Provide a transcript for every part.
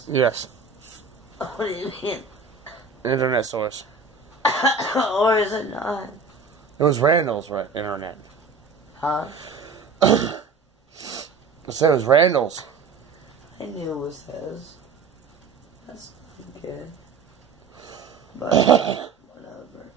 source? Yes. What do you mean? Internet source. Or is it not? It was Randall's internet. Huh? I said it was Randall's. I knew it was his. That's not good. But, whatever.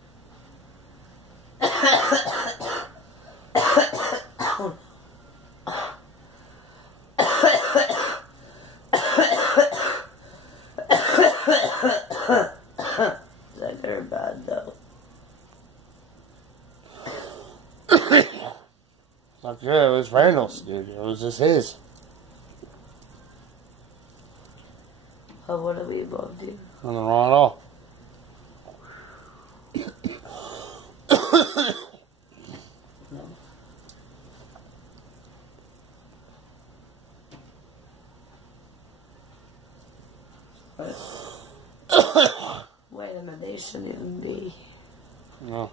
Is that good or bad, though? Not good. It was Randall's, dude. It was just his. Oh, what do we both do? Nothing wrong at all. No. Wait a minute, they shouldn't even be. No.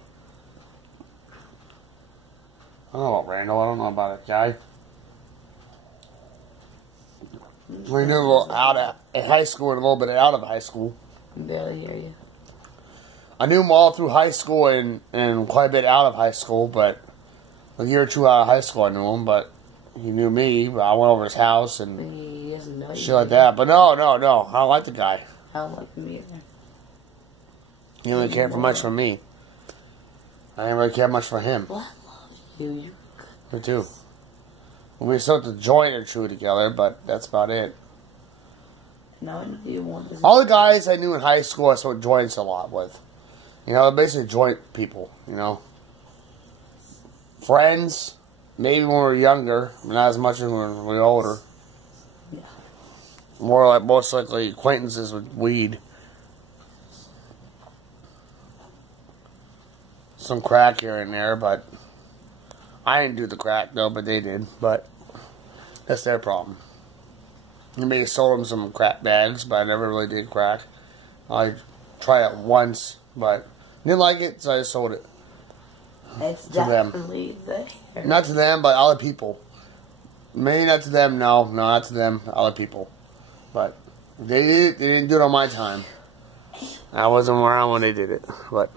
I don't know about Randall. I don't know about that guy. We knew a little out in high school and a little bit out of high school. I barely hear you. I knew him all through high school and quite a bit out of high school, but a year or two out of high school I knew him, but he knew me. But I went over his house and He doesn't know you. shit like that. But no. I don't like the guy. I don't like him either. He didn't really care for much for me. I didn't really care much for him. Well, I love you. You're good. Me too. We smoked the joint or two together, but that's about it. Now I know you want this. All the guys I knew in high school I smoked joints a lot with. You know, they're basically joint people, you know. Friends, maybe when we were younger, but not as much as when we were older. Yeah. More like, most likely, acquaintances with weed. Some crack here and there, but I didn't do the crack, though, but they did. But that's their problem. I maybe sold them some crack bags, but I never really did crack. I tried it once, but didn't like it, so I just sold it. It's to them. definitely the hair. Not to them, but other people. Maybe not to them, no, not to them, other people. But they didn't do it on my time. I wasn't around when they did it, but...